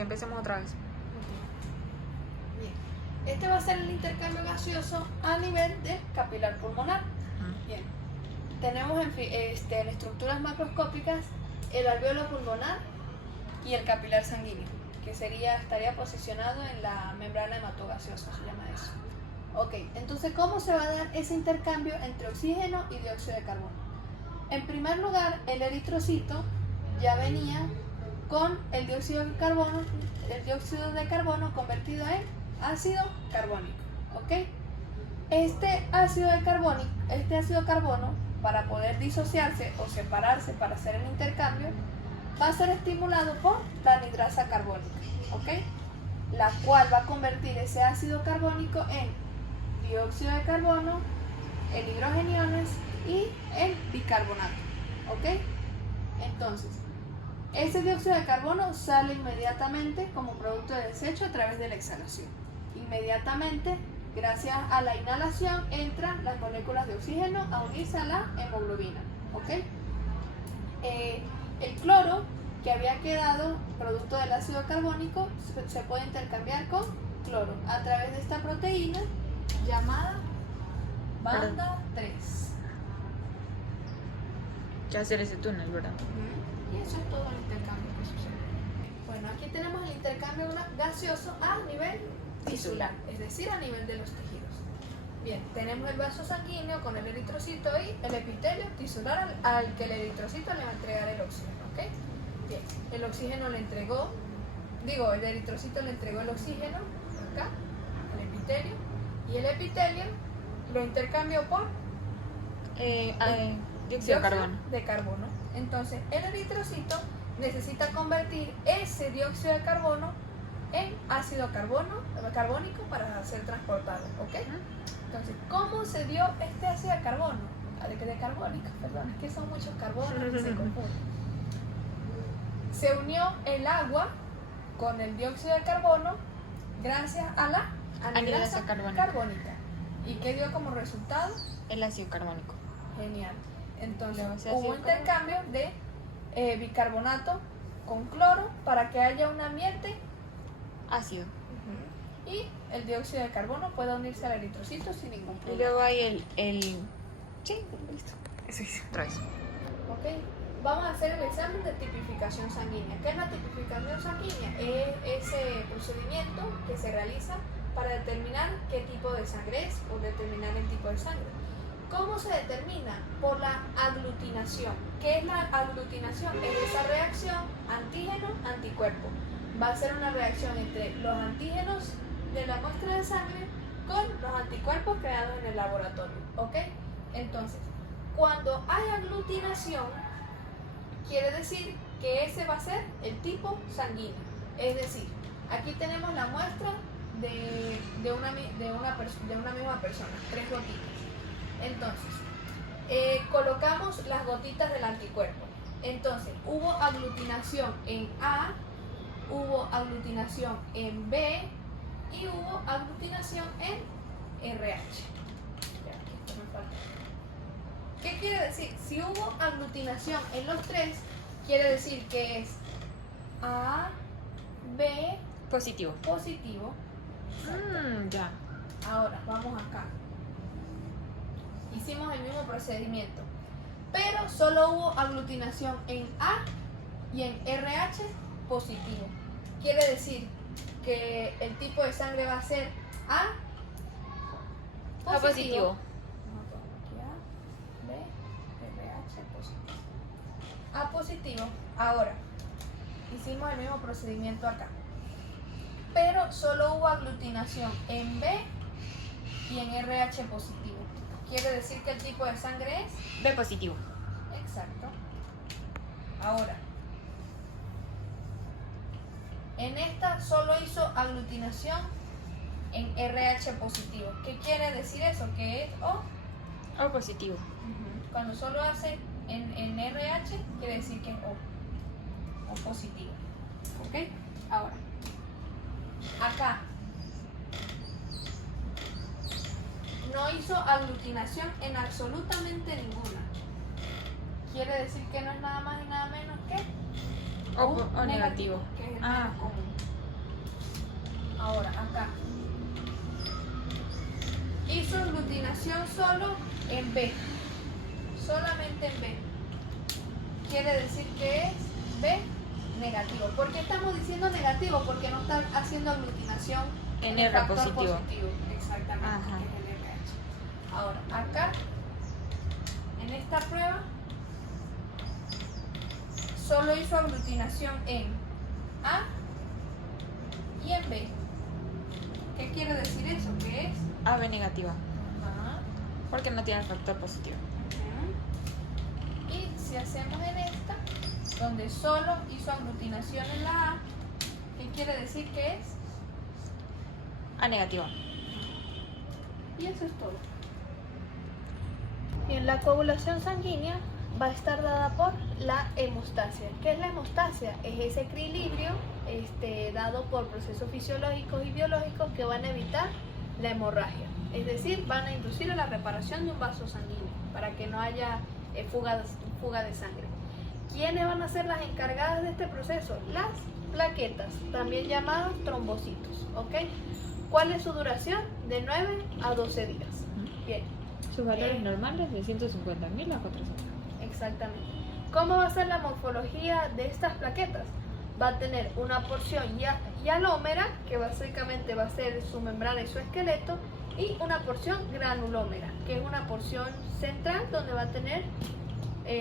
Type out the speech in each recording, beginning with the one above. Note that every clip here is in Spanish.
Empecemos otra vez. Bien. Este va a ser el intercambio gaseoso a nivel de capilar pulmonar. Bien. Tenemos en estructuras macroscópicas el alveolo pulmonar y el capilar sanguíneo, que estaría posicionado en la membrana hematogaseosa, se llama eso. Ok, entonces, ¿cómo se va a dar ese intercambio entre oxígeno y dióxido de carbono? En primer lugar, el eritrocito ya venía con el dióxido de carbono convertido en ácido carbónico, ¿ok? Este ácido carbono, para poder disociarse o separarse para hacer el intercambio, va a ser estimulado por la anidrasa carbónica, ¿ok? La cual va a convertir ese ácido carbónico en dióxido de carbono, en hidrogeniones y en bicarbonato, ¿ok? Entonces, ese dióxido de carbono sale inmediatamente como producto de desecho a través de la exhalación. Inmediatamente, gracias a la inhalación, entran las moléculas de oxígeno a unirse a la hemoglobina, ¿ok? El cloro, que había quedado producto del ácido carbónico, se puede intercambiar con cloro a través de esta proteína llamada banda 3. Ya hacer ese túnel, ¿verdad? Y eso es todo el intercambio que sucede. Bueno, aquí tenemos el intercambio gaseoso a nivel tisular, es decir, a nivel de los tejidos. Bien, tenemos el vaso sanguíneo con el eritrocito y el epitelio tisular al que el eritrocito le va a entregar el oxígeno, ¿ok? Bien, el eritrocito le entregó el oxígeno acá, al epitelio, y el epitelio lo intercambió por dióxido de carbono. Entonces, el eritrocito necesita convertir ese dióxido de carbono en ácido carbónico para ser transportado, ¿ok? Entonces, ¿cómo se dio este ácido de carbono? Perdón, es que son muchos carbonos y se confunden. Se unió el agua con el dióxido de carbono gracias a la anidrasa carbónica. ¿Y qué dio como resultado? El ácido carbónico. Genial. Entonces, hubo intercambio de bicarbonato con cloro para que haya un ambiente ácido. Y el dióxido de carbono puede unirse al eritrocito sin ningún Y problema. luego hay Sí, listo. Eso hice otra vez. Ok. Vamos a hacer el examen de tipificación sanguínea. ¿Qué es la tipificación sanguínea? Es ese procedimiento que se realiza para determinar qué tipo de sangre es o determinar el tipo de sangre. ¿Cómo se determina? Por la aglutinación. ¿Qué es la aglutinación? Es esa reacción antígeno-anticuerpo. Va a ser una reacción entre los antígenos de la muestra de sangre con los anticuerpos creados en el laboratorio, ¿ok? Entonces, cuando hay aglutinación, quiere decir que ese va a ser el tipo sanguíneo. Es decir, aquí tenemos la muestra de una misma persona, 3 gotitas. Entonces, colocamos las gotitas del anticuerpo. Entonces, hubo aglutinación en A, hubo aglutinación en B y hubo aglutinación en RH. ¿Qué quiere decir? Si hubo aglutinación en los 3, quiere decir que es A, B, positivo. Ya. Ahora, vamos acá. Hicimos el mismo procedimiento, pero solo hubo aglutinación en A y en RH positivo. Quiere decir que el tipo de sangre va a ser A positivo. B, RH positivo. A positivo. Ahora, hicimos el mismo procedimiento acá, pero solo hubo aglutinación en B y en RH positivo. Quiere decir que el tipo de sangre es B positivo. Exacto. Ahora, en esta solo hizo aglutinación en RH positivo. ¿Qué quiere decir eso? Que es O. Positivo. Cuando solo hace en RH, quiere decir que es O positivo. ¿Ok? Ahora, acá no hizo aglutinación en absolutamente ninguna. Quiere decir que no es nada más y nada menos que O negativo. que es el menos común. aglutinación solo en B, solamente en B. Quiere decir que es B negativo. ¿Por qué estamos diciendo negativo? Porque no está haciendo aglutinación En el R factor positivo. Exactamente, Ajá. que es el RH. Ahora, acá, en esta prueba, solo hizo aglutinación en A y en B. ¿Qué quiere decir eso? Que es AB negativa, Ajá. porque no tiene el factor positivo. Ujú. Y si hacemos en esta, donde solo hizo aglutinación en la A, ¿qué quiere decir que es? A negativa. Y eso es todo. Bien, la coagulación sanguínea va a estar dada por la hemostasia. ¿Qué es la hemostasia? Es ese equilibrio dado por procesos fisiológicos y biológicos que van a evitar la hemorragia. Es decir, van a inducir a la reparación de un vaso sanguíneo para que no haya fuga de sangre. ¿Quiénes van a ser las encargadas de este proceso? Las plaquetas, también llamadas trombocitos. ¿Ok? ¿Cuál es su duración? De 9 a 12 días. Bien. Sus valores normales de 150.000 a 400. Exactamente. ¿Cómo va a ser la morfología de estas plaquetas? Va a tener una porción hialómera, que básicamente va a ser su membrana y su esqueleto, y una porción granulómera, que es una porción central donde va a tener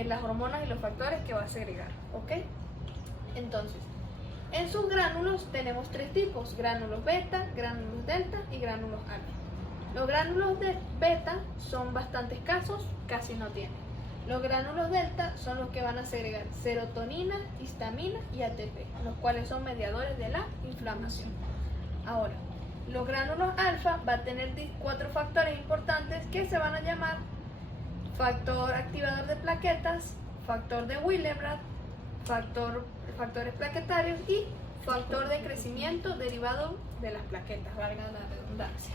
las hormonas y los factores que va a segregar. ¿Ok? Entonces, en sus gránulos tenemos tres tipos: gránulos beta, gránulos delta y gránulos alfa. Los gránulos de beta son bastante escasos, casi no tienen. Los gránulos delta son los que van a segregar serotonina, histamina y ATP, los cuales son mediadores de la inflamación. Ahora, los gránulos alfa van a tener 4 factores importantes que se van a llamar factor activador de plaquetas, factor de Willebrand, factores plaquetarios y factor de crecimiento derivado de las plaquetas, valga la redundancia.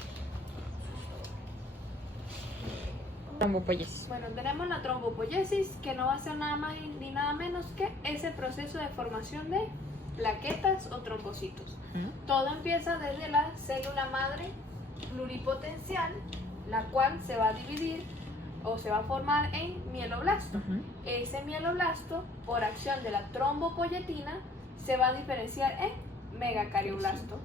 Trombopoyesis. Bueno, tenemos la trombopoyesis, que no va a ser nada más ni nada menos que ese proceso de formación de plaquetas o trombocitos. Todo empieza desde la célula madre pluripotencial, la cual se va a dividir o se va a formar en mieloblasto. Ese mieloblasto, por acción de la trombopoyetina, se va a diferenciar en megacardioblasto.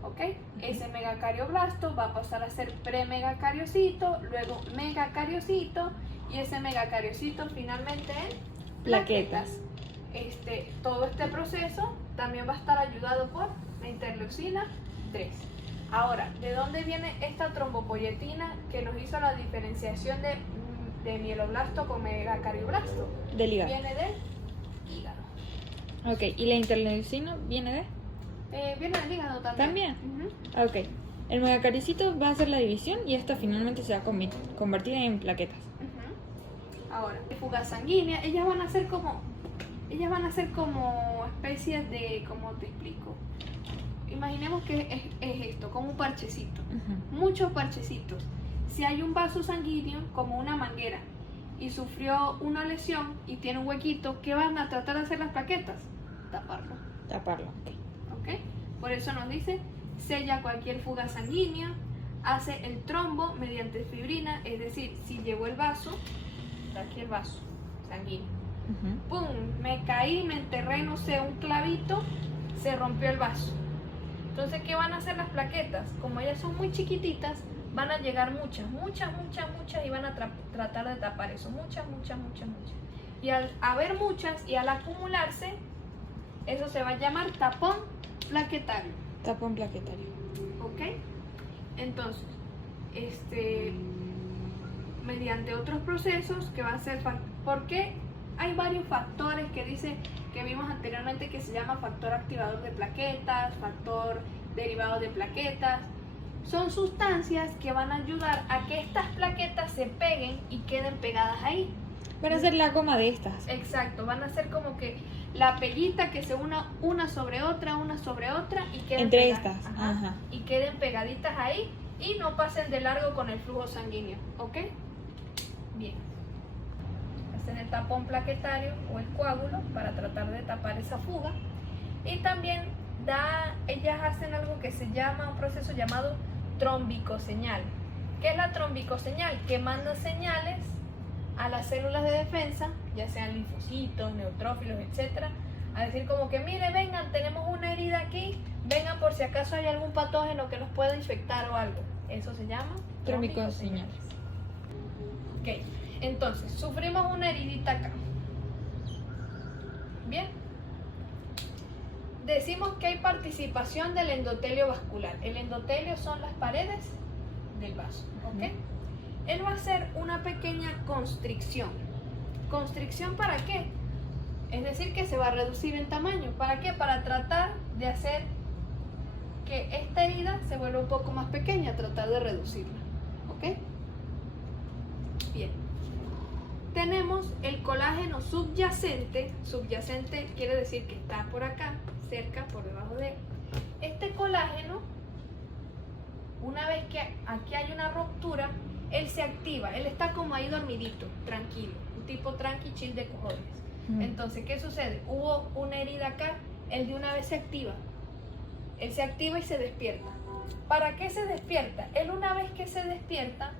¿Ok? Ese megacarioblasto va a pasar a ser premegacariocito, luego megacariocito, y ese megacariocito finalmente en plaquetas. Todo este proceso también va a estar ayudado por la interleucina 3. Ahora, ¿de dónde viene esta trombopoyetina que nos hizo la diferenciación de mieloblasto con megacardioblasto? Del hígado. Viene del hígado. Ok, ¿y la interleucina viene de? Viene del hígado también. ¿También? Ok. El megacaricito va a hacer la división y esta finalmente se va a convertir en plaquetas. Ahora, fuga sanguínea, ellas van a ser como especies de, ¿cómo te explico? Imaginemos que es esto, como un parchecito, muchos parchecitos. Si hay un vaso sanguíneo, como una manguera, y sufrió una lesión y tiene un huequito, ¿qué van a tratar de hacer las plaquetas? Taparlo. ¿Ok? Por eso nos dice, sella cualquier fuga sanguínea, hace el trombo mediante fibrina, es decir, si llegó el vaso, aquí el vaso sanguíneo, ¡pum! Me caí, me enterré, no sé, un clavito, se rompió el vaso. Entonces, ¿qué van a hacer las plaquetas? Como ellas son muy chiquititas, van a llegar muchas, y van a tratar de tapar eso, muchas. Y al haber muchas y al acumularse, eso se va a llamar tapón plaquetario. Tapón plaquetario. ¿Ok? Entonces, mediante otros procesos que van a ser... Porque hay varios factores que vimos anteriormente que se llama factor activador de plaquetas, factor derivado de plaquetas. Son sustancias que van a ayudar a que estas plaquetas se peguen y queden pegadas ahí. Van a ser la goma de estas. Exacto, van a ser como que la peguita que se una sobre otra y queden entre pegadas. estas. Ajá. Y queden pegaditas ahí y no pasen de largo con el flujo sanguíneo. ¿Ok? Bien. Hacen el tapón plaquetario o el coágulo para tratar de tapar esa fuga. Y también ellas hacen algo que se llama, un proceso llamado trombicoseñal. ¿Qué es la trombicoseñal? Que manda señales a las células de defensa, ya sean linfocitos, neutrófilos, etcétera, a decir como que mire, vengan, tenemos una herida aquí, vengan por si acaso hay algún patógeno que nos pueda infectar o algo. Eso se llama Trombicoseñal. Ok, entonces, sufrimos una heridita acá. Bien. Decimos que hay participación del endotelio vascular. El endotelio son las paredes del vaso, ¿ok? Él va a hacer una pequeña constricción. ¿Constricción para qué? Es decir, que se va a reducir en tamaño. ¿Para qué? Para tratar de hacer que esta herida se vuelva un poco más pequeña, tratar de reducirla, ¿ok? Bien. Tenemos el colágeno subyacente. Subyacente quiere decir que está por acá, cerca, por debajo de él. Este colágeno, una vez que aquí hay una ruptura, él se activa. Él está como ahí dormidito, tranquilo. Un tipo tranqui, chill de cojones. Entonces, ¿qué sucede? Hubo una herida acá, él de una vez se activa. Él se activa y se despierta. ¿Para qué se despierta? Él una vez que se despierta,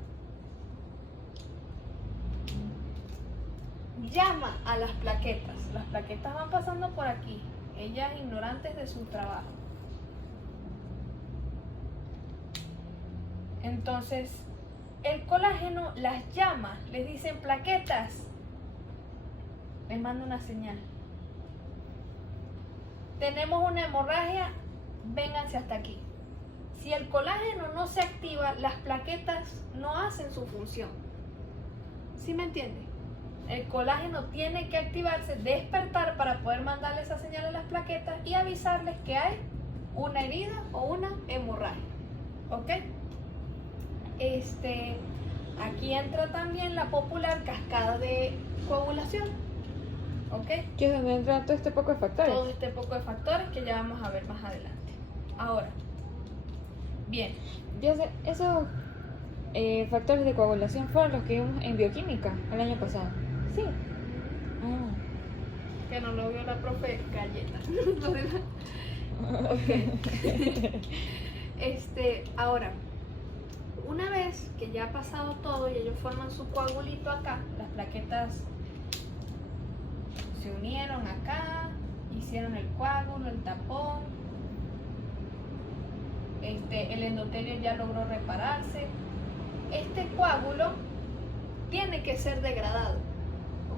llama a las plaquetas. Las plaquetas van pasando por aquí, ellas ignorantes de su trabajo. Entonces, el colágeno las llama, les dicen plaquetas, les manda una señal. Tenemos una hemorragia, vénganse hasta aquí. Si el colágeno no se activa, las plaquetas no hacen su función. ¿Sí me entiende? El colágeno tiene que activarse, despertar para poder mandarle esa señal a las plaquetas y avisarles que hay una herida o una hemorragia. ¿Ok? Aquí entra también la popular cascada de coagulación. ¿Ok? Que es donde entra todo este poco de factores. Todo este poco de factores que ya vamos a ver más adelante. Ahora, bien. Ya sé, esos factores de coagulación fueron los que vimos en bioquímica el año pasado. Sí. Que no lo vio la profe Galleta. Ok. Ahora, una vez que ya ha pasado todo y ellos forman su coagulito acá, las plaquetas se unieron acá, hicieron el coágulo, el tapón, el endotelio ya logró repararse. Este coágulo tiene que ser degradado,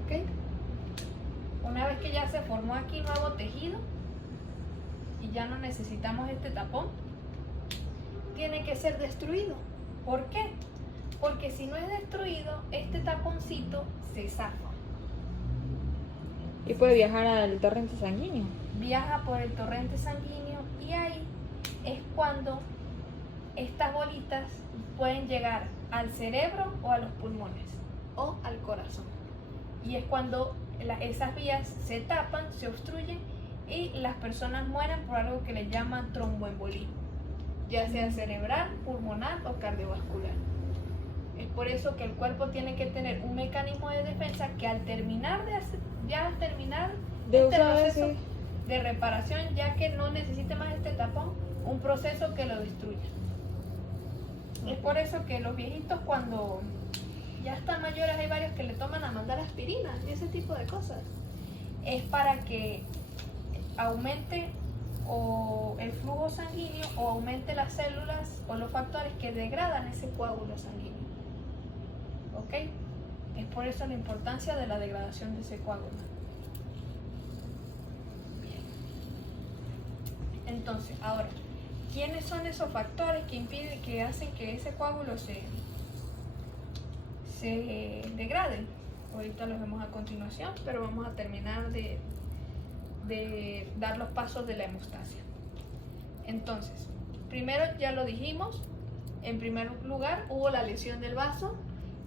¿ok? Una vez que ya se formó aquí nuevo tejido y ya no necesitamos este tapón, tiene que ser destruido. ¿Por qué? Porque si no es destruido, este taponcito se zafa. Y puede viajar al torrente sanguíneo. Viaja por el torrente sanguíneo y ahí es cuando estas bolitas pueden llegar al cerebro o a los pulmones o al corazón. Y es cuando esas vías se tapan, se obstruyen y las personas mueren por algo que le llaman tromboembolía, ya sea cerebral, pulmonar o cardiovascular. Es por eso que el cuerpo tiene que tener un mecanismo de defensa que al terminar de este usar proceso ese- de reparación, ya que no necesite más este tapón, un proceso que lo destruya. Es por eso que los viejitos cuando ya están mayores hay varios que le toman a mandar aspirinas y ese tipo de cosas. Es para que aumente o el flujo sanguíneo o aumente las células o los factores que degradan ese coágulo sanguíneo. ¿Ok? Es por eso la importancia de la degradación de ese coágulo. Bien. Entonces, ahora, ¿quiénes son esos factores que impiden, que hacen que ese coágulo se degrade? Ahorita los vemos a continuación, pero vamos a terminar de dar los pasos de la hemostasia. Entonces, primero ya lo dijimos, en primer lugar hubo la lesión del vaso,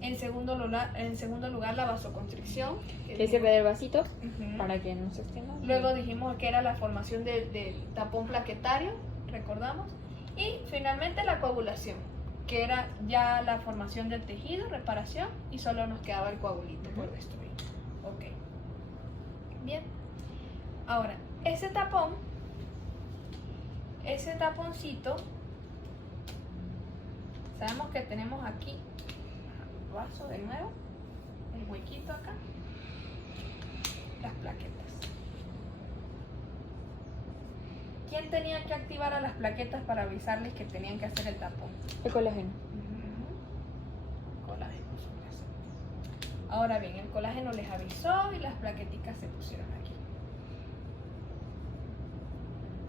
en segundo lugar la vasoconstricción, Que se ve el vasito Ujú. para que no se extienda. Luego dijimos que era la formación del tapón plaquetario, recordamos, y finalmente la coagulación, que era ya la formación del tejido, reparación, y solo nos quedaba el coagulito por destruir. Ok. Bien. Ahora, ese taponcito Sabemos que tenemos aquí, vaso de nuevo, el huequito acá, las plaquetas. ¿Quién tenía que activar a las plaquetas para avisarles que tenían que hacer el tapón? El colágeno. Colágeno. Ahora bien, el colágeno les avisó y las plaqueticas se pusieron aquí.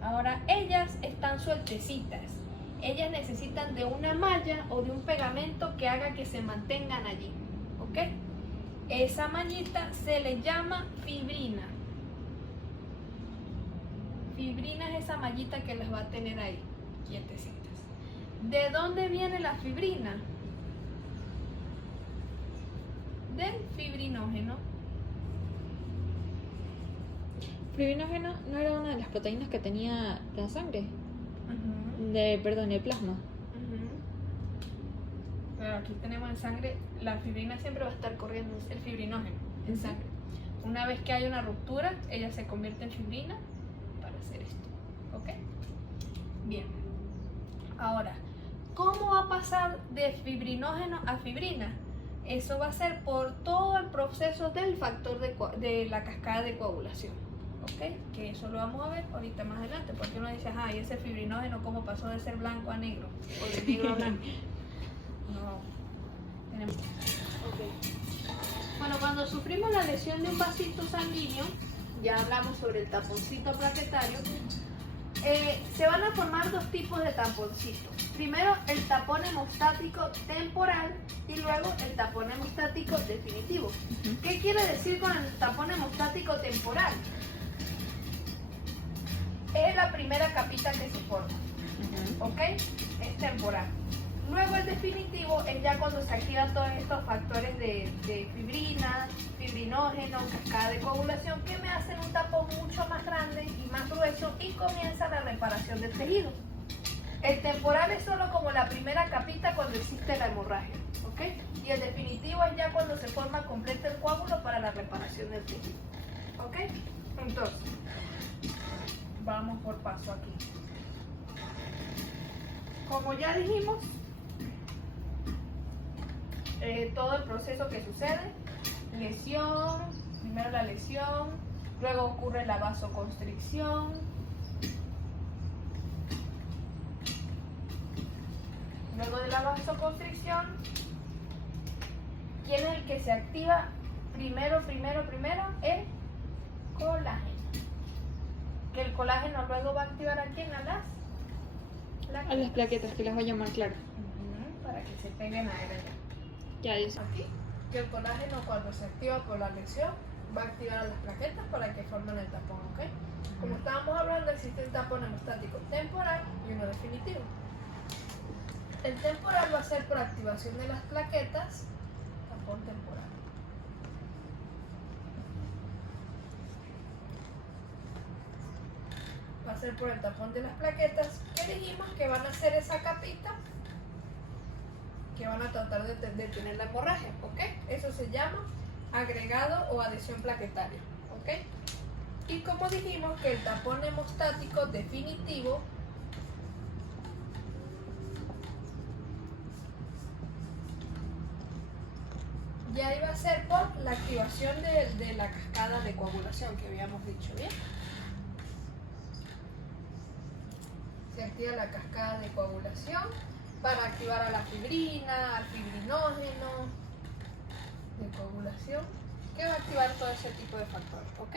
Ahora ellas están sueltecitas. Ellas necesitan de una malla o de un pegamento que haga que se mantengan allí. ¿Ok? Esa mallita se le llama fibrina. Fibrina es esa mallita que las va a tener ahí, quietecitas. ¿De dónde viene la fibrina? Del fibrinógeno. Fibrinógeno no era una de las proteínas que tenía la sangre. Perdón, el plasma. Pero aquí tenemos en sangre, la fibrina siempre va a estar corriendo, el fibrinógeno en sangre. Una vez que hay una ruptura, ella se convierte en fibrina para hacer esto. ¿Ok? Bien. Ahora, ¿cómo va a pasar de fibrinógeno a fibrina? Eso va a ser por todo el proceso del factor de la cascada de coagulación. ¿Ok? Que eso lo vamos a ver ahorita más adelante, porque uno dice, ¿y ese fibrinógeno cómo pasó de ser blanco a negro? O de negro a blanco. No. Tenemos. Bueno, cuando sufrimos la lesión de un vasito sanguíneo, ya hablamos sobre el taponcito plaquetario, se van a formar dos tipos de taponcitos. Primero, el tapón hemostático temporal y luego el tapón hemostático definitivo. ¿Qué quiere decir con el tapón hemostático temporal? Es la primera capita que se forma, ¿ok? Es temporal. Luego el definitivo es ya cuando se activan todos estos factores de fibrina, fibrinógeno, cascada de coagulación, que me hacen un tapón mucho más grande y más grueso y comienza la reparación del tejido. El temporal es solo como la primera capita cuando existe la hemorragia, ¿ok? Y el definitivo es ya cuando se forma completo el coágulo para la reparación del tejido, ¿ok? Entonces, vamos por paso aquí. Como ya dijimos, todo el proceso que sucede, lesión, primero la lesión, luego ocurre la vasoconstricción, luego de la vasoconstricción, ¿quién es el que se activa primero? El colágeno. Que el colágeno luego va a activar a quién, a las A las plaquetas, que las voy a llamar claro. para que se peguen a él. Ya, yo sé. Aquí, que el colágeno cuando se activa por la lesión va a activar a las plaquetas para que formen el tapón, ¿ok? Como estábamos hablando, existe un tapón hemostático temporal y uno definitivo. El temporal va a ser por activación de las plaquetas, tapón temporal. Va a ser por el tapón de las plaquetas, que dijimos que van a hacer esa capita que van a tratar de detener la hemorragia, ¿ok? Eso se llama agregado o adhesión plaquetaria, ¿ok? Y como dijimos que el tapón hemostático definitivo ya iba a ser por la activación de la cascada de coagulación que habíamos dicho, ¿bien? Se activa la cascada de coagulación para activar a la fibrina, al fibrinógeno de coagulación, que va a activar todo ese tipo de factores, ¿ok?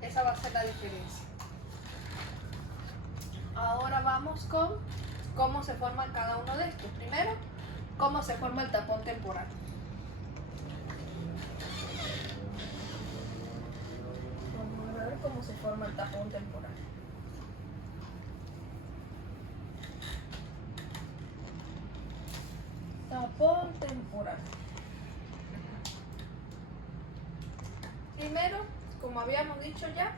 Esa va a ser la diferencia. Ahora vamos con cómo se forma cada uno de estos. Primero, cómo se forma el tapón temporal. Vamos a ver cómo se forma el tapón temporal. Tapón temporal. Primero, como habíamos dicho ya,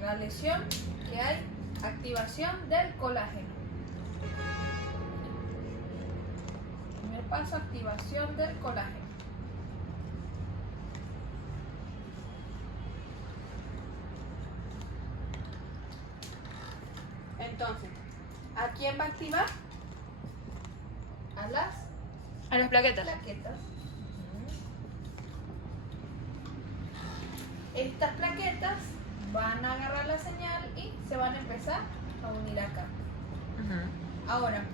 la lesión que hay, activación del colágeno. Primer paso, activación del colágeno. Entonces, ¿A quién va a activar? A las A las plaquetas. plaquetas. Estas plaquetas van a agarrar la señal y se van a empezar a unir acá. Ahora,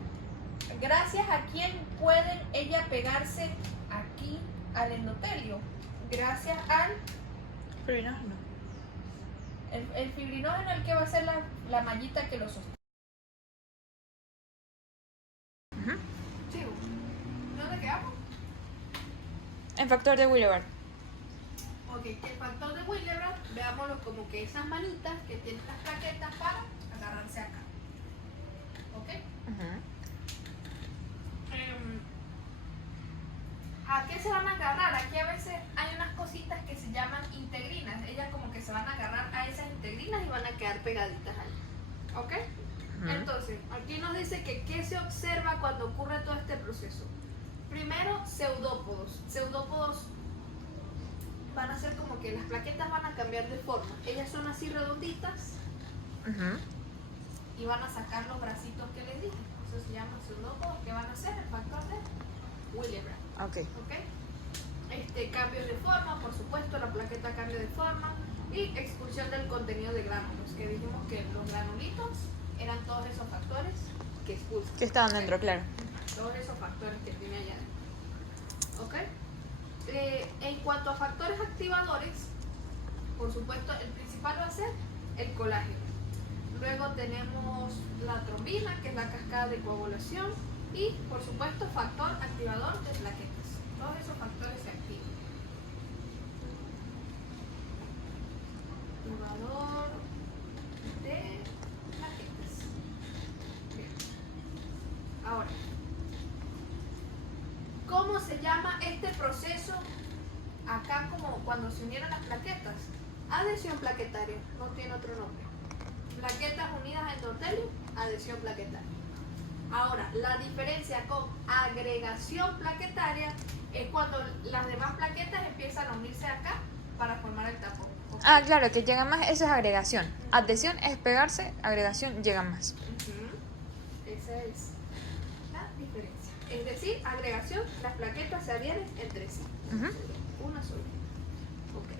gracias a quién pueden ella pegarse aquí al endotelio. Gracias al Fibrinógeno. el fibrinógeno, el que va a ser la mallita que lo sostiene. Sí. ¿Dónde quedamos? En factor de Willebrand. Ok, el factor de Willebrand, veámoslo como que esas manitas que tienen las plaquetas para agarrarse acá. ¿Ok? ¿A qué se van a agarrar? Aquí a veces hay unas cositas que se llaman integrinas. Ellas como que se van a agarrar a esas integrinas y van a quedar pegaditas ahí. ¿Ok? Entonces, aquí nos dice que qué se observa cuando ocurre todo este proceso. Primero, pseudópodos. Pseudópodos van a ser como que las plaquetas van a cambiar de forma. Ellas son así redonditas y van a sacar los bracitos que les dije. Eso se llama pseudópodos, que van a ser el factor de Willebrand. Ok. Cambios de forma, por supuesto, la plaqueta cambia de forma y expulsión del contenido de gránulos, que dijimos que los granulitos eran todos esos factores que expulsan. Que estaban dentro, claro. Todos esos factores que tiene allá adentro. ¿Ok? En cuanto a factores activadores, por supuesto, el principal va a ser el colágeno. Luego tenemos la trombina, que es la cascada de coagulación, y por supuesto, factor activador de plaquetas. Todos esos factores se activan. Activador de plaquetas. Bien. Ahora, ¿cómo se llama este proceso acá como cuando se unieron las plaquetas? Adhesión plaquetaria, no tiene otro nombre. Plaquetas unidas a endotelio, adhesión plaquetaria. Ahora, la diferencia con agregación plaquetaria es cuando las demás plaquetas empiezan a unirse acá para formar el tapón. ¿Okay? Ah, claro, que llega más, eso es agregación. Adhesión es pegarse, agregación llega más. Esa es la diferencia. Es decir, agregación, las plaquetas se adhieren entre sí. Una sola. Ok.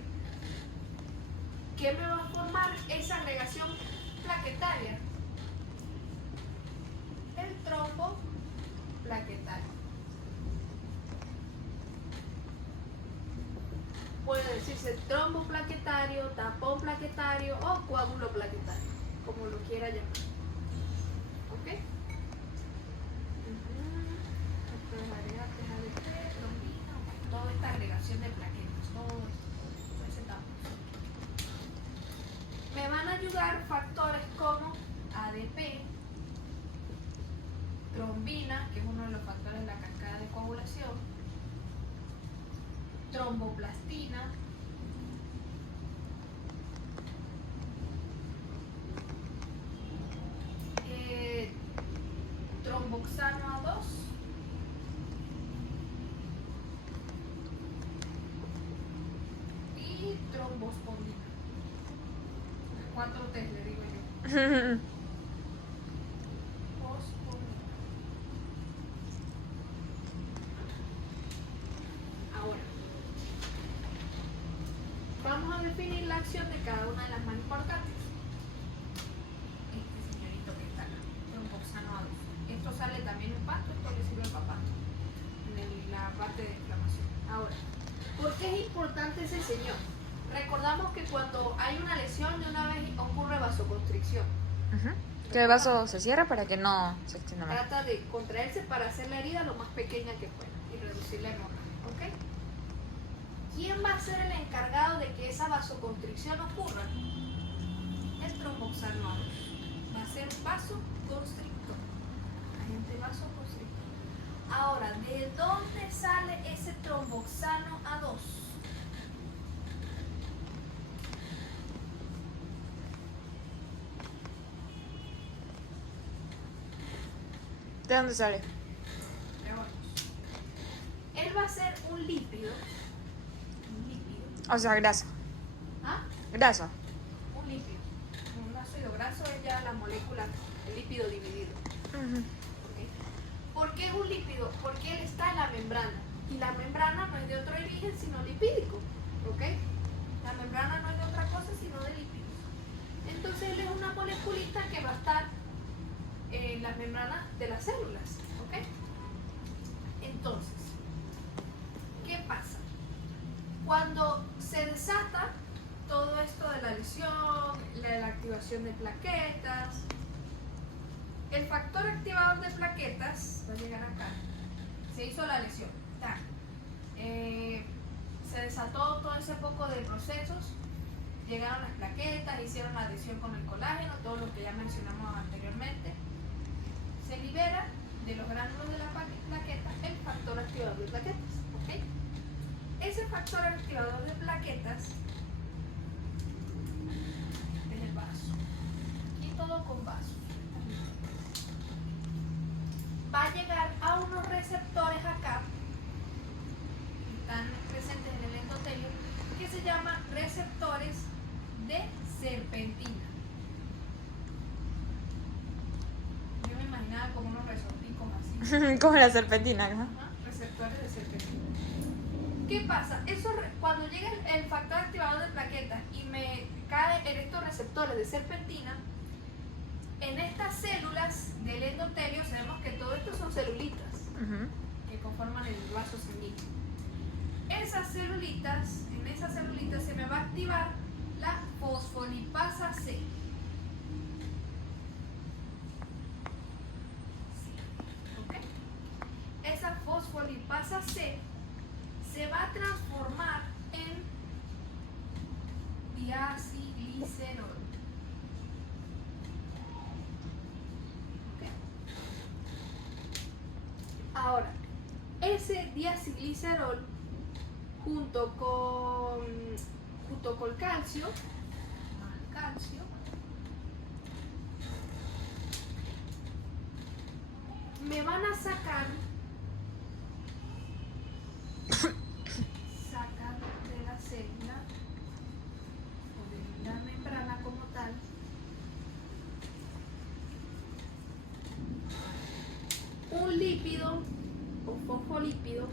¿Qué me va a formar esa agregación plaquetaria? El trombo plaquetario. Puede decirse trombo plaquetario, tapón plaquetario o coágulo plaquetario, como lo quiera llamar. ¿Ok? Estos agregantes ADP, trombina, toda esta agregación de plaquetas, todo ese tapón. Me van a ayudar factores como ADP, trombina, que es uno de los factores de la cascada de coagulación, tromboplastina, tromboxano A2, y trombospondina. 4 T le digo yo. Ahora, vamos a definir la acción de cada una de las más importantes. Este señorito que está acá, tromboxano A2. Esto sale también en pasto, esto le sirve para pasto, en la parte de inflamación. Ahora, ¿por qué es importante ese señor? Recordamos que cuando hay una lesión, de una vez ocurre vasoconstricción. Que el vaso se cierra para que no se extienda más. Trata de contraerse para hacer la herida lo más pequeña que pueda y reducir la hemorragia. ¿Ok? ¿Quién va a ser el encargado de que esa vasoconstricción ocurra? El tromboxano A2. Va a ser un vasoconstrictor. Agente vasoconstrictor. Ahora, ¿de dónde sale ese tromboxano A2? ¿De dónde sale? Él va a ser un lípido. O sea, grasa. ¿Ah? Grasa. Un lípido. Un ácido graso caso es ya la molécula, el lípido dividido. ¿Ok? ¿Por qué es un lípido? Porque él está en la membrana. Y la membrana no es de otro origen sino lipídico. ¿Ok? La membrana no es de otra cosa sino de lípidos. Entonces él es una moleculita que va a estar en las membranas de las células. ¿Ok? Entonces, ¿qué pasa? Cuando se desata todo esto de la lesión, la activación de plaquetas, el factor activador de plaquetas va a llegar acá. Se hizo la lesión. Se desató todo ese poco de procesos, llegaron las plaquetas, hicieron la adhesión con el colágeno, todo lo que ya mencionamos anteriormente. Se libera de los gránulos de la plaqueta el factor activador de plaquetas. ¿Okay? Ese factor activador de plaquetas es el vaso. Aquí todo con vasos. Va a llegar a unos receptores acá, que están presentes en el endotelio, que se llaman receptores de serpentina. Yo me imaginaba como unos resorticos así. Como la serpentina, ¿no? Ajá, receptores de serpentina. ¿Qué pasa? Cuando llega el factor activador de plaquetas y me cae en estos receptores de serpentina, en estas células del endotelio sabemos que todo esto son celulitas que conforman el vaso sanguíneo. En esas celulitas se me va a activar la fosfolipasa C. ¿Ok? Esa fosfolipasa C se va a transformar en diacilglicerol. Ahora, ese diacilglicerol junto con calcio, me van a sacar de la célula o de la membrana como tal un lípido o fosfolípido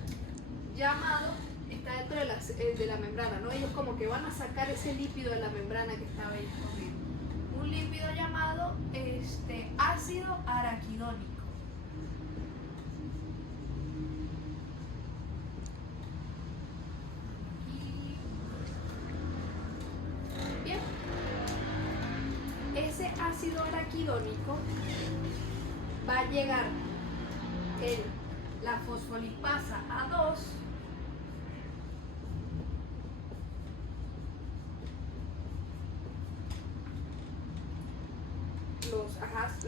llamado, está dentro de la membrana, ¿no? Ellos como que van a sacar ese lípido de la membrana que estaba ahí escondido. Un lípido llamado ácido araquidónico. Bien. Ese ácido araquidónico va a llegar en la fosfolipasa A2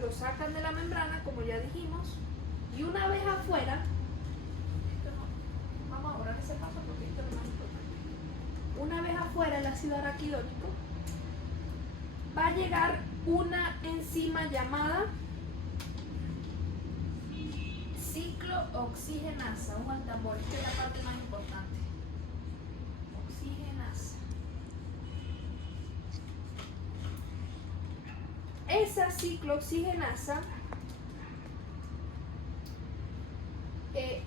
los sacan de la membrana, como ya dijimos, y una vez afuera, vamos a borrar ese paso porque esto es lo más importante. Una vez afuera el ácido araquidónico, va a llegar una enzima llamada ciclooxigenasa, un al tambor, esta es la parte más importante. Oxigenasa. Esa ciclooxigenasa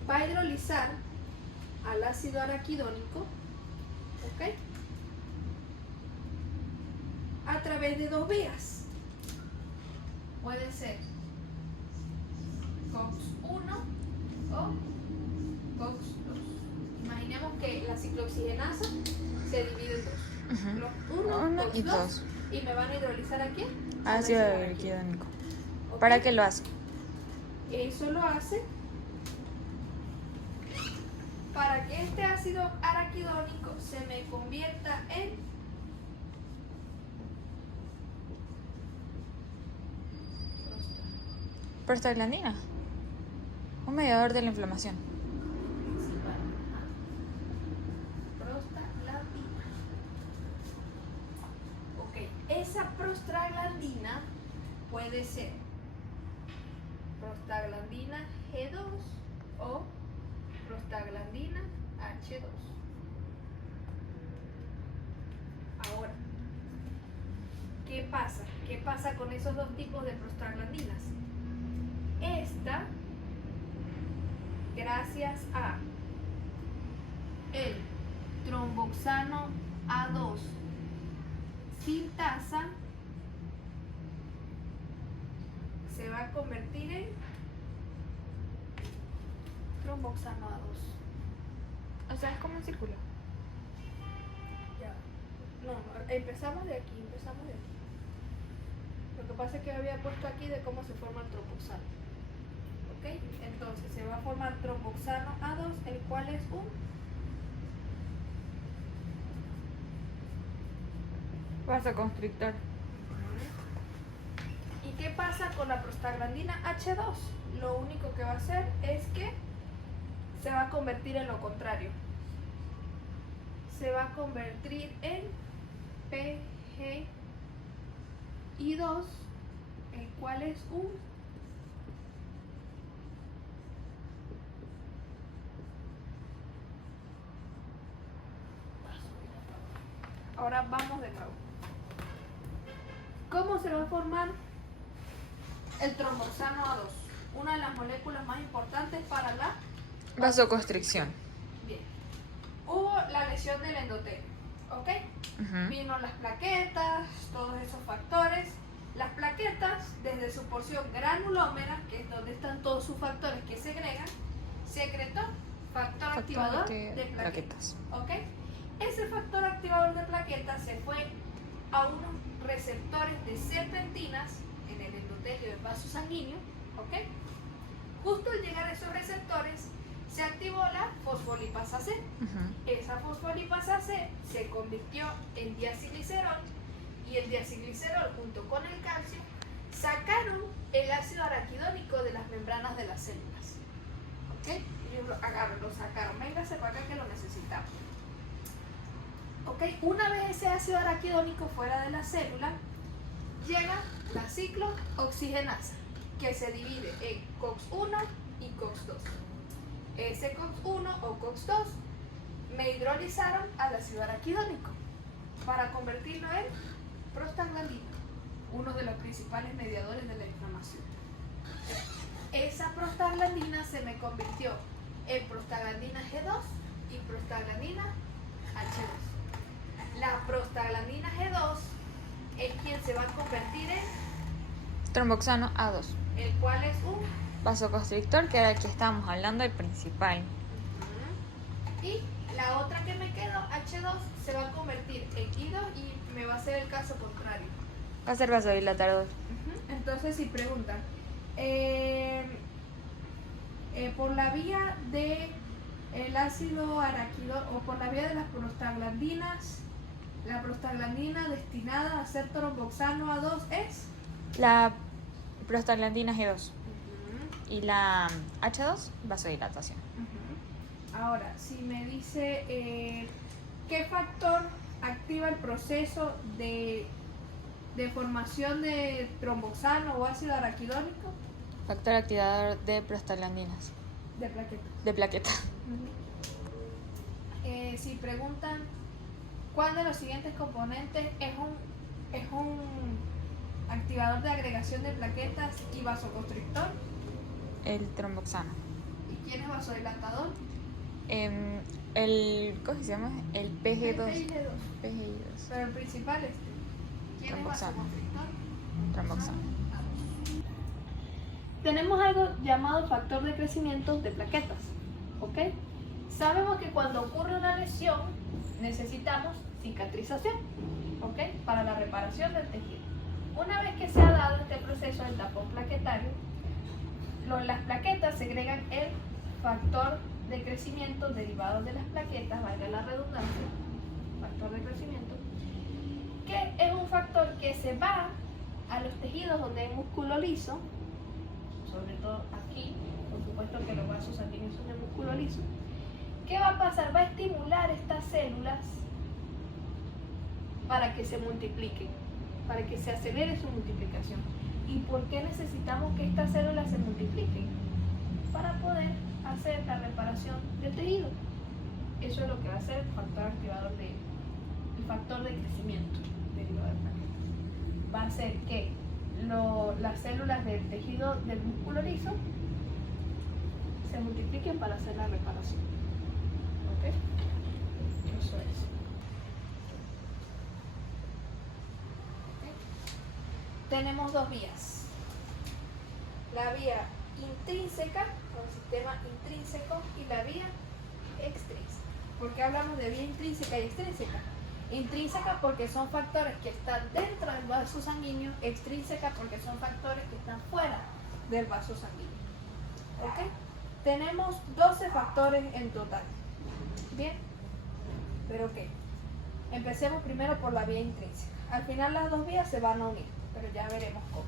va a hidrolizar al ácido araquidónico, ¿ok? A través de dos vías. Puede ser COX-1 o COX-2. Imaginemos que la ciclooxigenasa se divide en dos. COX-1 Uno y COX-2 dos. y me van a hidrolizar ¿a quién? Ácido araquidónico. ¿Ok? ¿Para qué lo hace? Eso lo hace para que este ácido araquidónico se me convierta en Prostaglandina. Un mediador de la inflamación. principal. Prostaglandina. Ok, esa prostaglandina puede ser prostaglandina G2 o prostaglandina H2. Ahora, ¿qué pasa? ¿Qué pasa con esos dos tipos de prostaglandinas? Esta, gracias a el tromboxano A2 sintasa, se va a convertir en tromboxano A2. O sea, es como un círculo. Ya. No, empezamos de aquí. Lo que pasa es que había puesto aquí de cómo se forma el tromboxano. ¿Ok? Entonces se va a formar tromboxano A2, el cual es un Vasoconstrictor. ¿Y qué pasa con la prostaglandina H2? Lo único que va a hacer es que se va a convertir en lo contrario. Se va a convertir en PGI2, el cual es un Ahora vamos de nuevo. ¿Cómo se va a formar el tromboxano A2? Una de las moléculas más importantes para la... Vasoconstricción. Bien. Hubo la lesión del endotelio, ¿ok? Ujú. Vino las plaquetas, todos esos factores. Las plaquetas, desde su porción granulómera, que es donde están todos sus factores que segregan, secretó factor activador de plaquetas. ¿Ok? Ese factor activador de plaquetas se fue a unos receptores de serpentinas en el endotelio del vaso sanguíneo, ¿ok? Justo al llegar a esos receptores se activó la fosfolipasa C. Ujú. Esa fosfolipasa C se convirtió en diacilglicerol y el diacilglicerol junto con el calcio sacaron el ácido araquidónico de las membranas de las células. ¿Ok? Ellos lo sacaron. Véngase para acá que lo necesitamos. ¿Ok? Una vez ese ácido araquidónico fuera de la célula, llega la ciclooxigenasa, que se divide en COX-1 y COX-2. Ese COX-1 o COX-2 me hidrolizaron al ácido araquidónico para convertirlo en prostaglandina, uno de los principales mediadores de la inflamación. Esa prostaglandina se me convirtió en prostaglandina G2 y prostaglandina H2. La prostaglandina G2 es quien se va a convertir en Tromboxano A2. el cual es un Vasoconstrictor, que era el que estábamos hablando, el principal. y la otra que me quedó, H2, se va a convertir en I2 y me va a hacer el caso contrario. Va a ser vasodilatador. Entonces, si preguntan, por la vía de el ácido araquidónico o por la vía de las prostaglandinas, la prostaglandina destinada a ser tromboxano A2 es La prostaglandina G2 y la H2, vasodilatación. Ahora, si me dice qué factor activa el proceso de formación de tromboxano o ácido araquidónico, Factor activador de prostaglandinas. de plaquetas. De plaqueta. Si preguntan cuál de los siguientes componentes es un activador de agregación de plaquetas y vasoconstrictor, El tromboxano. ¿y quién es vasodilatador? ¿Cómo se llama? El PG2. PGI2. PGI2. Pero el principal es ¿quién es Tromboxano. vasoconstrictor? Tromboxano. Tenemos algo llamado factor de crecimiento de plaquetas, ¿ok? Sabemos que cuando ocurre una lesión necesitamos cicatrización, ¿ok? Para la reparación del tejido. Una vez que se ha dado este proceso del tapón plaquetario, las plaquetas segregan el factor de crecimiento derivado de las plaquetas, valga la redundancia, factor de crecimiento, que es un factor que se va a los tejidos donde hay músculo liso, sobre todo aquí, por supuesto que los vasos sanguíneos son de músculo liso. ¿Qué va a pasar? Va a estimular estas células para que se multipliquen, para que se acelere su multiplicación. ¿Y por qué necesitamos que estas células se multipliquen? Para poder hacer la reparación del tejido. Eso es lo que va a hacer el factor activador el factor de crecimiento derivado de plaquetas. va a hacer que las células del tejido del músculo liso se multipliquen para hacer la reparación. ¿Ok? Eso es. Tenemos dos vías. La vía intrínseca, o sistema intrínseco, y la vía extrínseca. ¿Por qué hablamos de vía intrínseca y extrínseca? Intrínseca porque son factores que están dentro del vaso sanguíneo, extrínseca porque son factores que están fuera del vaso sanguíneo. ¿Ok? Tenemos 12 factores en total. Bien, pero ok. Empecemos primero por la vía intrínseca. Al final las dos vías se van a unir, pero ya veremos cómo.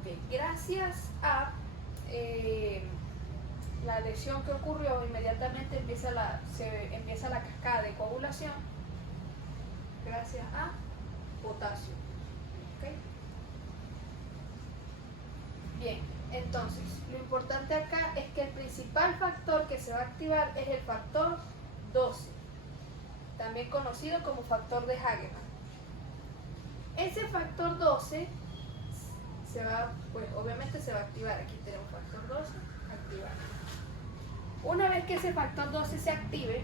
Ok, gracias a la lesión que ocurrió, inmediatamente empieza la cascada de coagulación gracias a potasio. ¿Okay? Bien, entonces, lo importante acá es que el principal factor que se va a activar es el factor 12, también conocido como factor de Hagemann. Ese factor 12 obviamente se va a activar. Aquí tenemos factor 12, activar. Una vez que ese factor 12 se active,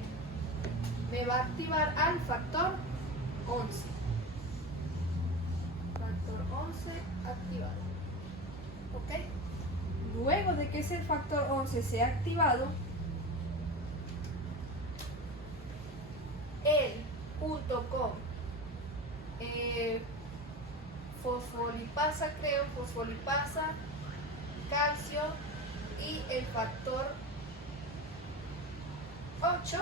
me va a activar al factor 11. Factor 11 activado. ¿Ok? Luego de que ese factor 11 sea activado, él junto con fosfolipasa, calcio y el factor 8,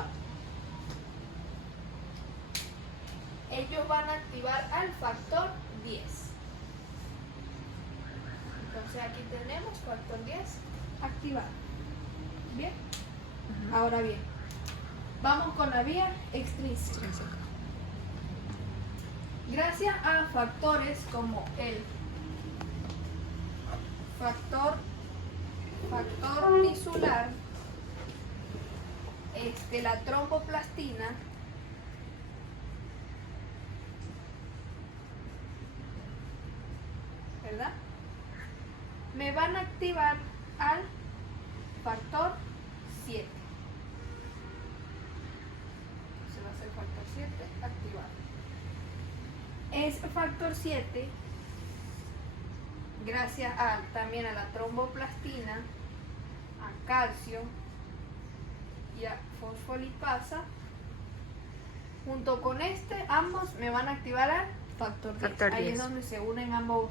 ellos van a activar al factor 10. Entonces aquí tenemos factor 10 activado. Bien. Ahora bien, vamos con la vía extrínseca. Gracias a factores como el factor tisular, la tromboplastina, ¿verdad? Me van a activar al factor 7. Entonces va a ser factor 7 activado. Ese factor 7, gracias también a la tromboplastina, a calcio y a fosfolipasa, junto con ambos me van a activar al factor 10. Ahí es donde se unen ambos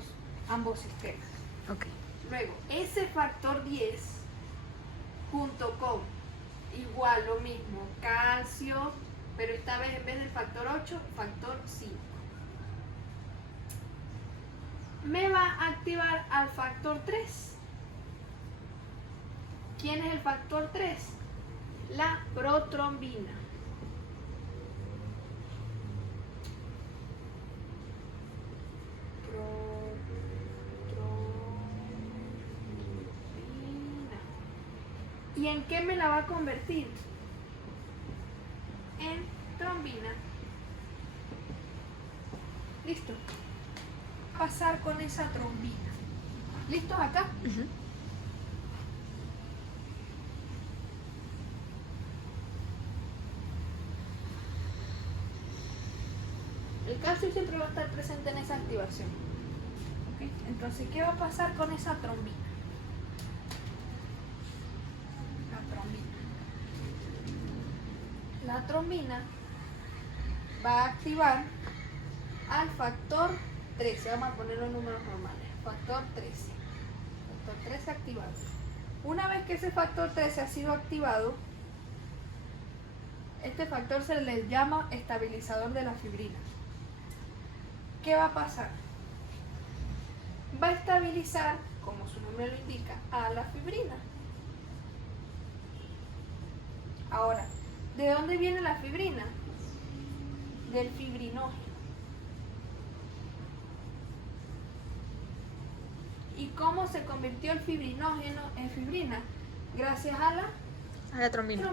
sistemas. Ok. Luego, ese factor 10, junto con, igual lo mismo, calcio, pero esta vez en vez del factor 8, factor 5. Me va a activar al factor 3. ¿Quién es el factor 3? La protrombina. ¿Y en qué me la va a convertir? En trombina. Listo. Pasar con esa trombina. ¿Listos acá? El calcio siempre va a estar presente en esa activación. ¿Okay? Entonces, ¿qué va a pasar con esa trombina? La trombina va a activar al factor 13. Vamos a poner los números normales. Factor 13. Factor 13 activado. Una vez que ese factor 13 ha sido activado, este factor se le llama estabilizador de la fibrina. ¿Qué va a pasar? Va a estabilizar, como su nombre lo indica, a la fibrina. Ahora, ¿de dónde viene la fibrina? Del fibrinógeno. ¿Y cómo se convirtió el fibrinógeno en fibrina? Gracias a la trombina.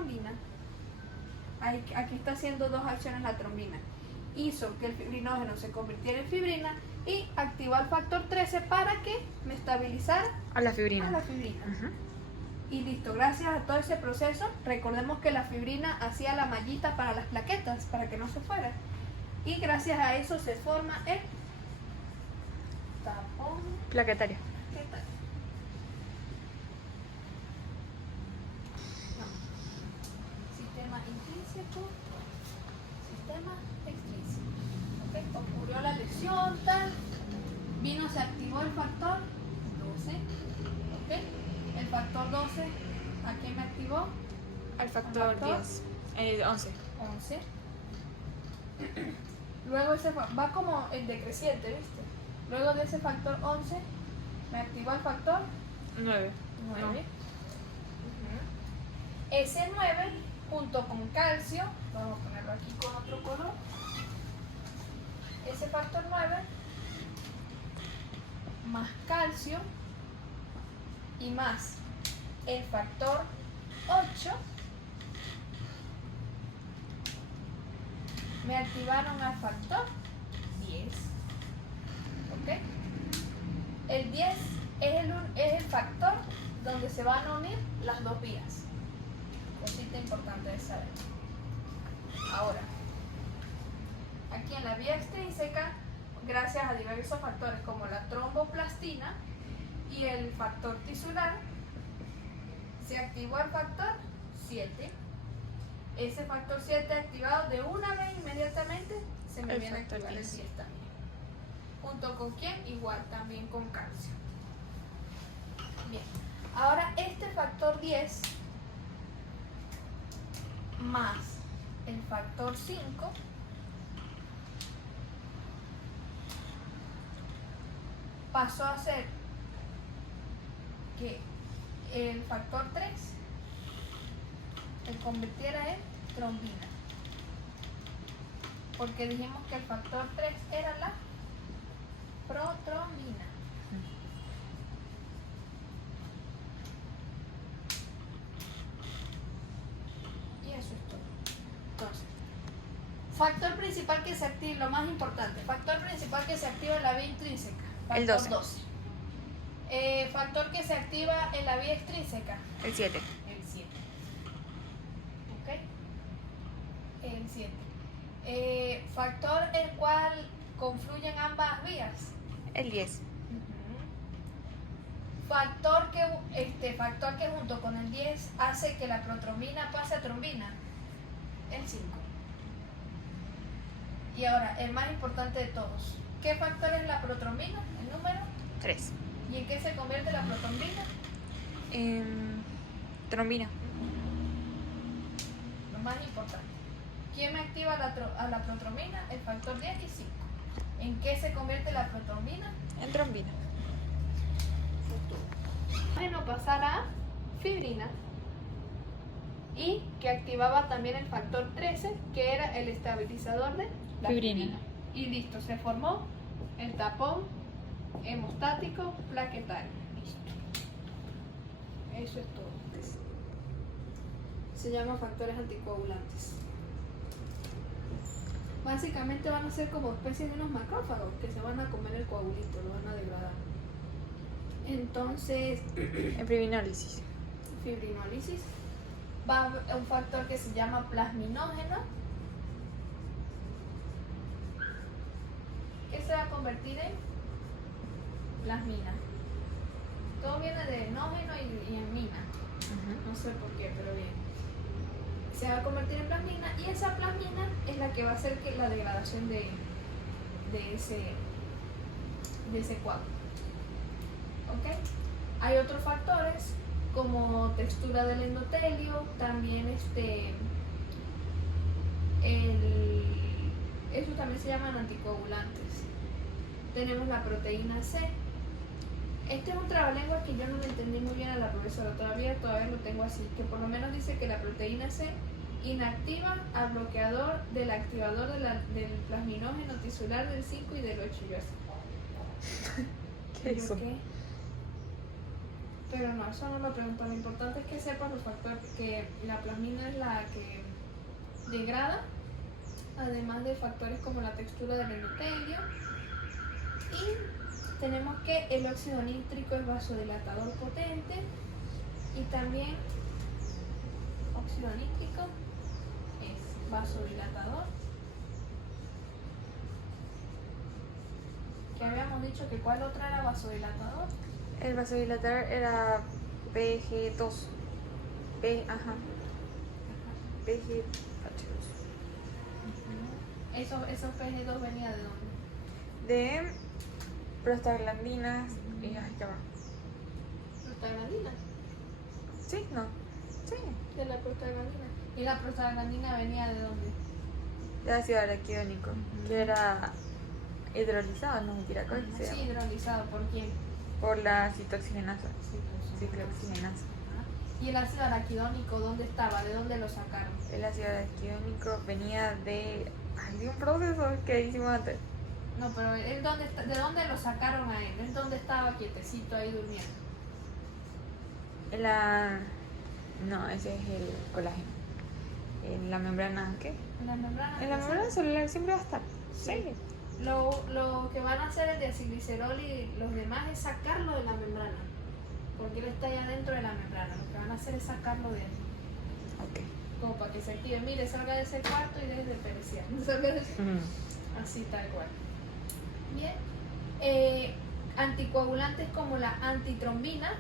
Aquí está haciendo dos acciones la trombina. hizo que el fibrinógeno se convirtiera en fibrina y activó el factor 13 para que me estabilizara A la fibrina. a la fibrina. Ujú. Y listo, gracias a todo ese proceso, recordemos que la fibrina hacía la mallita para las plaquetas, para que no se fuera. Y gracias a eso se forma el tapón Plaquetaria. plaquetario. No. Sistema intrínseco, sistema extrínseco. Ok, ocurrió la lesión, tal, vino, se activó el factor 12. Ok, el factor 12, ¿a qué me activó? Al factor factor 10. 11. 11. Luego ese va como en decreciente, ¿viste? Luego de ese factor 11 me activó el factor 9. 9. Ujú. Ese 9 junto con calcio, vamos a ponerlo aquí con otro color. Ese factor 9 más calcio y más el factor 8 me activaron al factor 10. ¿Ok? El 10 es el factor donde se van a unir las dos vías. Cosita importante de saber. Ahora, aquí en la vía extrínseca, gracias a diversos factores como la tromboplastina y el factor tisular, se activó el factor 7. Ese factor 7 activado de una vez inmediatamente se me El viene a factor activar el 10. 10 también. ¿Junto con quién? Igual también con calcio. Bien, ahora este factor 10 más el factor 5 pasó a ser que el factor 3 se convirtiera en trombina. Porque dijimos que el factor 3 era la protrombina. Y eso es todo. Entonces, factor principal que se activa, lo más importante, factor principal que se activa en la vía intrínseca. El Factor 12. Factor que se activa en la vía extrínseca. El 7. El 7. ¿Ok? El 7. Factor el cual confluyen ambas vías. El 10. Factor que junto con el 10 hace que la protrombina pase a trombina. El 5. Y ahora, el más importante de todos. ¿Qué factor es la protrombina? El número. 3. ¿Y en qué se convierte la protrombina? Trombina. Lo más importante. ¿Quién me activa a la protrombina? El factor 10 y 5. ¿En qué se convierte la protrombina? En trombina. Bueno, pasar a fibrina. Y que activaba también el factor 13, que era el estabilizador de la Fibrina. Y listo, se formó el tapón hemostático plaquetario. Listo. Eso es todo. Se llaman factores anticoagulantes. Básicamente van a ser como especies de unos macrófagos que se van a comer el coagulito, lo van a degradar. Entonces, En fibrinólisis. fibrinólisis, va a un factor que se llama plasminógeno, que se va a convertir en plasmina. Todo viene de nógeno y en mina. No sé por qué, pero bien. Se va a convertir en plasmina y esa plasmina es la que va a hacer que la degradación de ese coágulo. ¿Ok? Hay otros factores como textura del endotelio, también esos también se llaman anticoagulantes. Tenemos la proteína C. Este es un trabalengua que yo no le entendí muy bien a la profesora, todavía lo tengo así, que por lo menos dice que la proteína C inactiva al bloqueador del activador del plasminógeno tisular del 5 y del 8. Yo así. ¿Qué es eso? ¿Qué? Pero no, eso no lo pregunto. Lo importante es que sepas los factores, que la plasmina es la que degrada además de factores como la textura del endotelio. Y tenemos que el óxido nítrico es vasodilatador potente y también óxido nítrico es vasodilatador. Que habíamos dicho que cuál otra era vasodilatador. El vasodilatador era PG2. PG2. Esos PG2 venía de dónde? De prostaglandinas y ay, ya va. Prostaglandina. Sí, no. Sí. De la prostaglandina. ¿Y la prostaglandina venía de dónde? De ácido araquidónico, que era hidrolizado, no mentira, ¿cómo es que se Sí, llama? hidrolizado. ¿Por quién? Por la citoxigenasa. Ciclooxigenasa. ¿Y el ácido araquidónico dónde estaba? ¿De dónde lo sacaron? El ácido araquidónico venía de un proceso que hicimos antes. No, pero ¿él dónde está? ¿De dónde lo sacaron a él? ¿Él dónde estaba quietecito ahí durmiendo? No, ese es el colágeno. En la membrana, ¿qué? En la membrana. En la membrana celular siempre va a estar. Sí. Lo que van a hacer el diacilglicerol y los demás es sacarlo de la membrana. Porque él está allá dentro de la membrana. Lo que van a hacer es sacarlo de ahí. Ok. Como para que se active. Mire, salga de ese cuarto y deje de pereciar. Salga de ese... Así tal cual. Bien. Anticoagulantes como la antitrombina.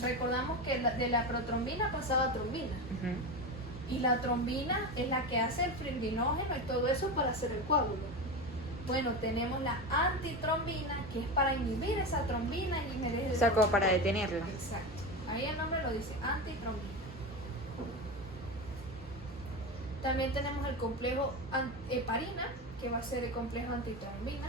Recordamos que de la protrombina pasaba a trombina. Y la trombina es la que hace el fibrinógeno y todo eso para hacer el coágulo. Bueno, tenemos la antitrombina, que es para inhibir esa trombina y me deje de... O sea, como para detenerla. Exacto. Ahí el nombre lo dice, antitrombina. También tenemos el complejo heparina, que va a ser el complejo antitrombina.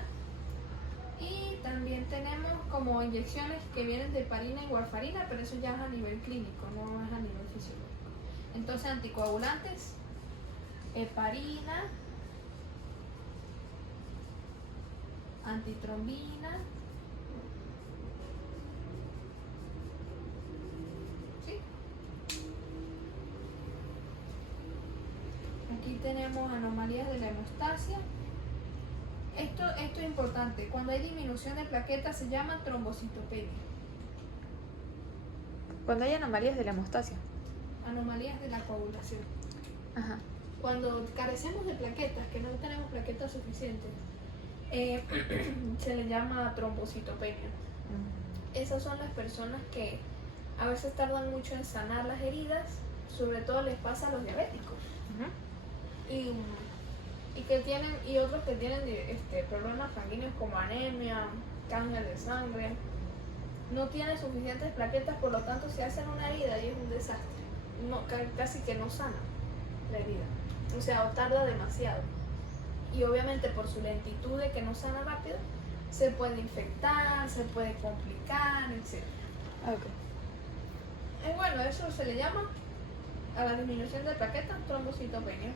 Y también tenemos como inyecciones que vienen de heparina y warfarina, pero eso ya es a nivel clínico, no es a nivel fisiológico. Entonces, anticoagulantes, heparina, antitrombina, ¿sí? Aquí tenemos anomalías de la hemostasia. Esto es importante. Cuando hay disminución de plaquetas se llama trombocitopenia. Cuando hay anomalías de la hemostasia. Anomalías de la coagulación. Ajá. Cuando carecemos de plaquetas, que no tenemos plaquetas suficientes, se le llama trombocitopenia. Esas son las personas que a veces tardan mucho en sanar las heridas, sobre todo les pasa a los diabéticos. Y otros que tienen problemas sanguíneos como anemia, cáncer de sangre, no tienen suficientes plaquetas, por lo tanto se hacen una herida y es un desastre. No, casi que no sana la herida, o sea, o tarda demasiado. Y obviamente por su lentitud de que no sana rápido, se puede infectar, se puede complicar, etc. Ok. Bueno, eso se le llama a la disminución de plaquetas trombocitopenia.